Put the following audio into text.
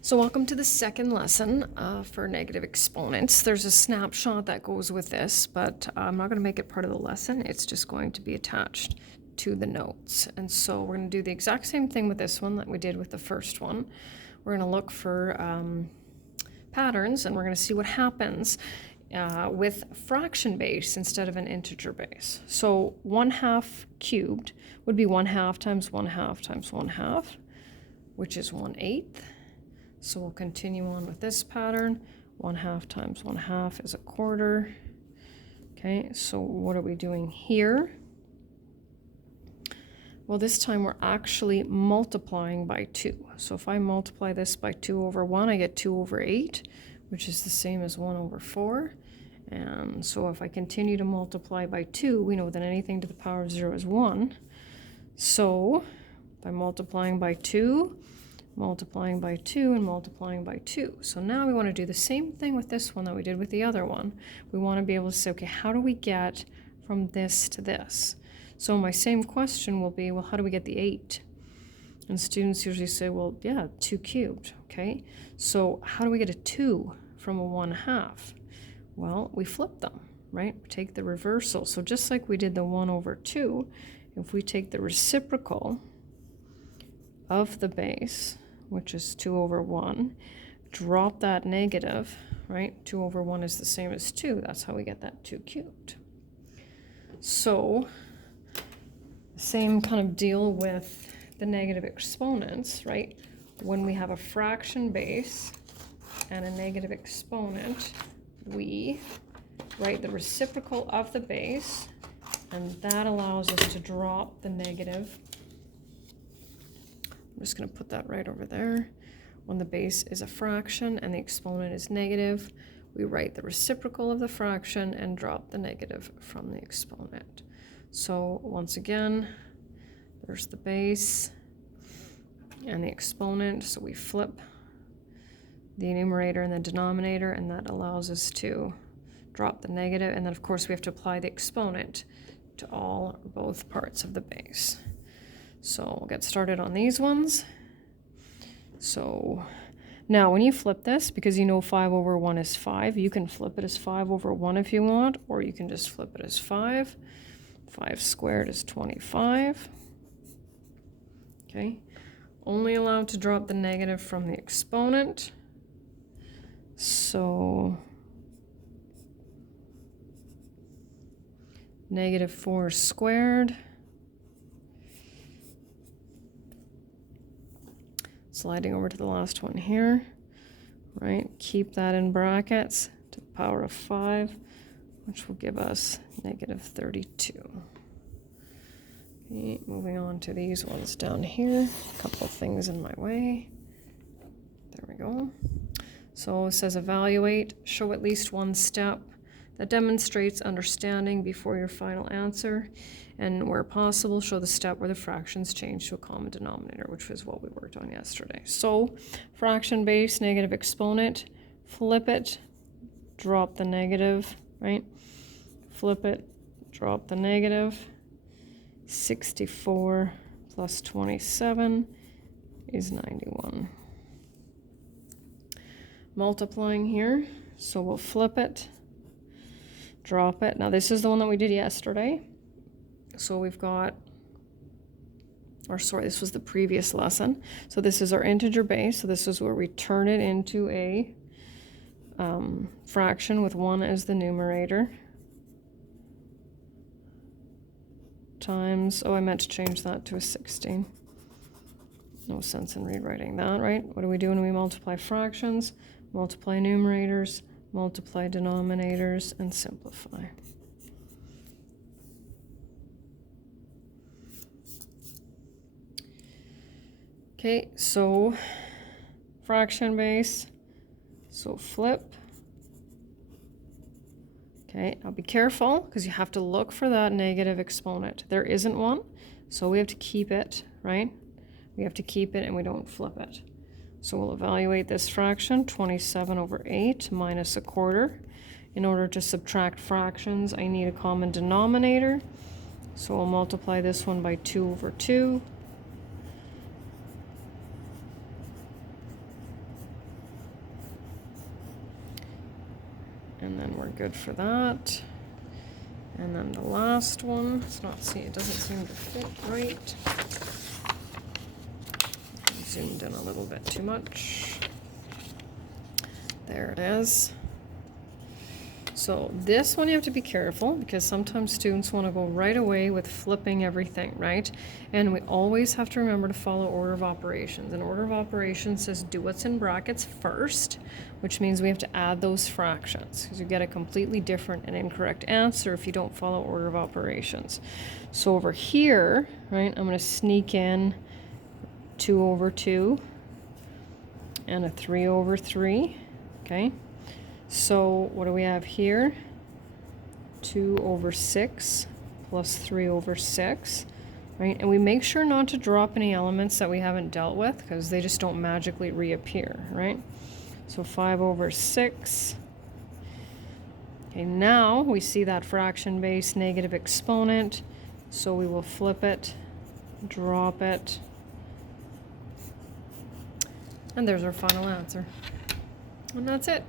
So welcome to the second lesson for negative exponents. There's a snapshot that goes with this, but I'm not going to make it part of the lesson. It's just going to be attached to the notes. And so we're going to do the exact same thing with this one that we did with the first one. We're going to look for patterns, and we're going to see what happens with fraction base instead of an integer base. So 1/2 cubed would be 1/2 times 1/2 times 1/2, which is 1/8. So we'll continue on with this pattern. 1/2 times 1/2 is 1/4. Okay, so what are we doing here? Well, this time we're actually multiplying by 2. So if I multiply this by 2/1, I get 2/8, which is the same as 1/4. And so if I continue to multiply by 2, we know that anything to the power of 0 is 1. So by multiplying by 2, multiplying by 2, and multiplying by 2. So now we want to do the same thing with this one that we did with the other one. We want to be able to say, okay, how do we get from this to this? So my same question will be, well, how do we get the 8? And students usually say, well, yeah, 2 cubed, okay? So how do we get a 2 from a 1/2? Well, we flip them, right? We take the reversal. So just like we did the 1/2, if we take the reciprocal of the base, which is 2/1, drop that negative, right? 2/1 is the same as 2. That's how we get that 2 cubed. So same kind of deal with the negative exponents, right? When we have a fraction base and a negative exponent, we write the reciprocal of the base, and that allows us to drop the negative. I'm just going to put that right over there. When the base is a fraction and the exponent is negative, we write the reciprocal of the fraction and drop the negative from the exponent. So once again, there's the base and the exponent. So we flip the numerator and the denominator, and that allows us to drop the negative. And then, of course, we have to apply the exponent to all or both parts of the base. So we'll get started on these ones. So now when you flip this, because you know 5/1 is 5, you can flip it as 5/1 if you want, or you can just flip it as 5. 5 squared is 25. Okay, only allowed to drop the negative from the exponent. So -4 squared. Sliding over to the last one here, right? Keep that in brackets to the power of 5, which will give us -32. Okay, moving on to these ones down here. A couple of things in my way. There we go. So it says evaluate, show at least one step that demonstrates understanding before your final answer, and where possible, show the step where the fractions change to a common denominator, which was what we worked on yesterday. So fraction base, negative exponent, flip it, drop the negative, right? Flip it, drop the negative. 64 plus 27 is 91. Multiplying here, so we'll flip it, drop it. Now this is the one that we did yesterday. So we've got, or sorry, this was the previous lesson. So this is our integer base. So this is where we turn it into a fraction with 1 as the numerator. Times, oh, I meant to change that to a 16. No sense in rewriting that, right? What do we do when we multiply fractions? Multiply numerators, multiply denominators, and simplify. Okay, so fraction base, so flip. Okay, now be careful because you have to look for that negative exponent. There isn't one, so we have to keep it, right? We have to keep it and we don't flip it. So we'll evaluate this fraction, 27/8 minus 1/4. In order to subtract fractions, I need a common denominator. So we'll multiply this one by 2/2. And then we're good for that. And then the last one, it doesn't seem to fit right. I zoomed in a little bit too much. There it is. So this one you have to be careful because sometimes students want to go right away with flipping everything, right? And we always have to remember to follow order of operations. And order of operations says do what's in brackets first, which means we have to add those fractions because you get a completely different and incorrect answer if you don't follow order of operations. So over here, right, I'm going to sneak in 2 over 2 and a 3 over 3, okay? So what do we have here? 2 over 6 plus 3 over 6, right? And we make sure not to drop any elements that we haven't dealt with because they just don't magically reappear, right? So 5 over 6. Okay, now we see that fraction base negative exponent, so we will flip it, drop it, and there's our final answer. And that's it.